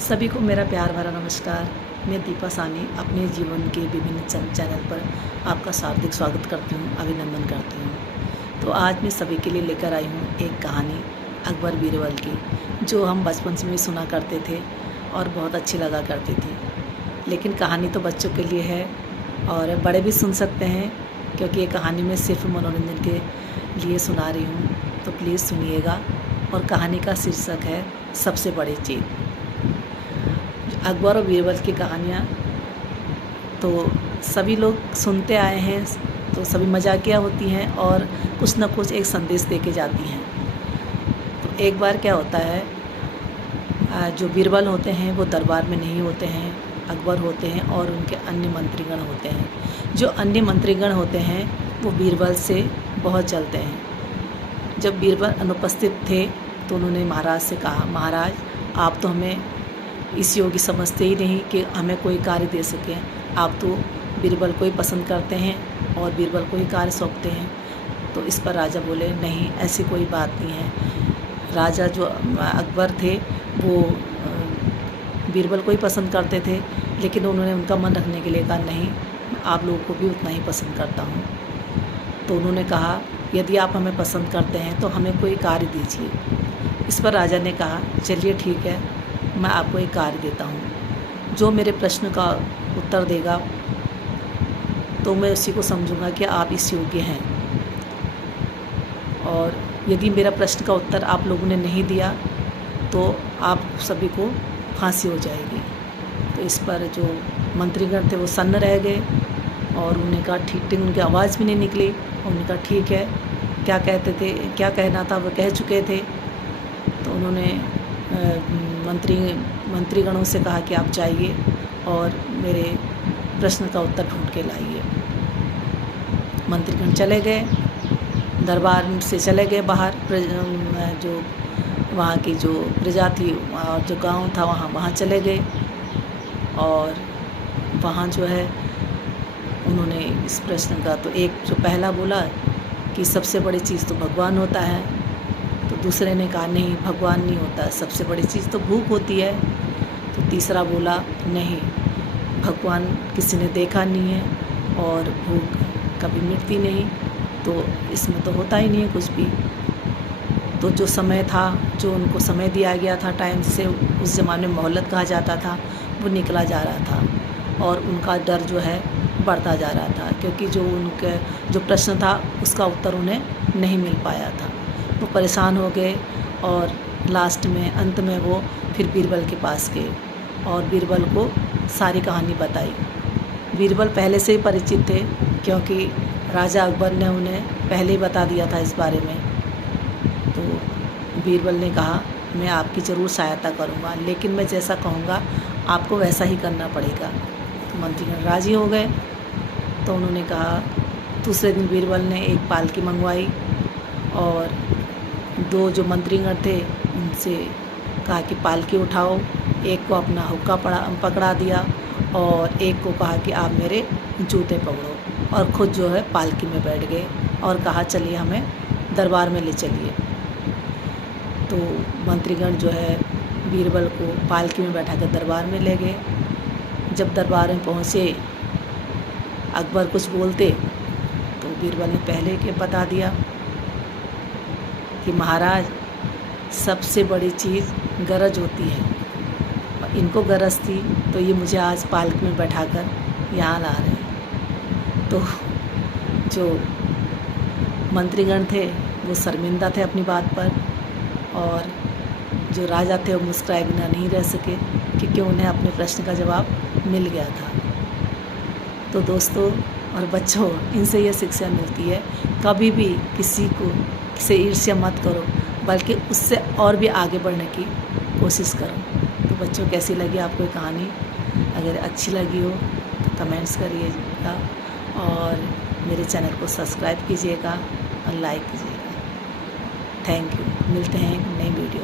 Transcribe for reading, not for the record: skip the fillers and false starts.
सभी को मेरा प्यार भरा नमस्कार। मैं दीपा सानी अपने जीवन के विभिन्न चैनल पर आपका हार्दिक स्वागत करती हूँ, अभिनंदन करती हूँ। तो आज मैं सभी के लिए लेकर आई हूँ एक कहानी अकबर बीरबल की, जो हम बचपन से भी सुना करते थे और बहुत अच्छी लगा करती थी। लेकिन कहानी तो बच्चों के लिए है और बड़े भी सुन सकते हैं, क्योंकि ये कहानी मैं सिर्फ मनोरंजन के लिए सुना रही हूँ। तो प्लीज़ सुनिएगा। और कहानी का शीर्षक है सबसे बड़ी चीज़। अकबर और बीरबल की कहानियाँ तो सभी लोग सुनते आए हैं, तो सभी मजाकिया होती हैं और कुछ न कुछ एक संदेश दे के जाती हैं। तो एक बार क्या होता है, जो बीरबल होते हैं वो दरबार में नहीं होते हैं, अकबर होते हैं और उनके अन्य मंत्रीगण होते हैं। जो अन्य मंत्रीगण होते हैं वो बीरबल से बहुत जलते हैं। जब बीरबल अनुपस्थित थे तो उन्होंने महाराज से कहा, महाराज आप तो हमें इस योग्य समझते ही नहीं कि हमें कोई कार्य दे सकें। आप तो बीरबल को ही पसंद करते हैं और बीरबल को ही कार्य सौंपते हैं। तो इस पर राजा बोले, नहीं ऐसी कोई बात नहीं है। राजा जो अकबर थे वो बीरबल को ही पसंद करते थे, लेकिन उन्होंने उनका मन रखने के लिए कहा, नहीं आप लोगों को भी उतना ही पसंद करता हूँ। तो उन्होंने कहा, यदि आप हमें पसंद करते हैं तो हमें कोई कार्य दीजिए। इस पर राजा ने कहा, चलिए ठीक है, मैं आपको एक कार्य देता हूँ। जो मेरे प्रश्न का उत्तर देगा तो मैं उसी को समझूंगा कि आप इस योग्य हैं, और यदि मेरा प्रश्न का उत्तर आप लोगों ने नहीं दिया तो आप सभी को फांसी हो जाएगी। तो इस पर जो मंत्रीगण थे वो सन्न रह गए और उन्हें कहा, ठीक उनकी आवाज़ भी नहीं निकली। उन्होंने कहा, ठीक है, क्या कहते थे, क्या कहना था वो कह चुके थे। तो उन्होंने मंत्रीगणों से कहा कि आप जाइए और मेरे प्रश्न का उत्तर ढूंढ के लाइए। मंत्रीगण चले गए, दरबार से चले गए बाहर। जो वहाँ की जो प्रजा थी और जो गांव था वहाँ चले गए, और वहाँ जो है उन्होंने इस प्रश्न का तो एक जो पहला बोला कि सबसे बड़ी चीज़ तो भगवान होता है। तो दूसरे ने कहा, नहीं भगवान नहीं होता, सबसे बड़ी चीज़ तो भूख होती है। तो तीसरा बोला, नहीं भगवान किसी ने देखा नहीं है और भूख कभी मिटती नहीं, तो इसमें तो होता ही नहीं है कुछ भी। तो जो समय था, जो उनको समय दिया गया था टाइम से, उस ज़माने में मोहलत कहा जाता था, वो निकला जा रहा था और उनका डर जो है बढ़ता जा रहा था, क्योंकि जो उनके जो प्रश्न था उसका उत्तर उन्हें नहीं मिल पाया था। वो परेशान हो गए और लास्ट में अंत में वो फिर बीरबल के पास गए और बीरबल को सारी कहानी बताई। बीरबल पहले से ही परिचित थे, क्योंकि राजा अकबर ने उन्हें पहले ही बता दिया था इस बारे में। तो बीरबल ने कहा, मैं आपकी ज़रूर सहायता करूँगा, लेकिन मैं जैसा कहूँगा आपको वैसा ही करना पड़ेगा। तो मंत्रीगण राजी हो गए। तो उन्होंने कहा, दूसरे दिन बीरबल ने एक पालकी मंगवाई और दो जो मंत्रीगण थे उनसे कहा कि पालकी उठाओ। एक को अपना हुक्का पकड़ा दिया और एक को कहा कि आप मेरे जूते पकड़ो, और ख़ुद जो है पालकी में बैठ गए और कहा, चलिए हमें दरबार में ले चलिए। तो मंत्रीगण जो है बीरबल को पालकी में बैठा कर दरबार में ले गए। जब दरबार में पहुँचे, अकबर कुछ बोलते तो बीरबल ने पहले के बता दिया कि महाराज सबसे बड़ी चीज़ गरज होती है, और इनको गरज थी तो ये मुझे आज पालकी में बैठाकर यहाँ ला रहे हैं। तो जो मंत्रीगण थे वो शर्मिंदा थे अपनी बात पर, और जो राजा थे वो मुस्कुराए बिना नहीं रह सके, क्योंकि उन्हें अपने प्रश्न का जवाब मिल गया था। तो दोस्तों और बच्चों, इनसे ये शिक्षा मिलती है, कभी भी किसी से ईर्ष्या मत करो, बल्कि उससे और भी आगे बढ़ने की कोशिश करो। तो बच्चों, कैसी लगी आपको ये कहानी? अगर अच्छी लगी हो तो कमेंट्स करिएगा और मेरे चैनल को सब्सक्राइब कीजिएगा और लाइक कीजिएगा। Thank you. मिलते हैं नई वीडियो।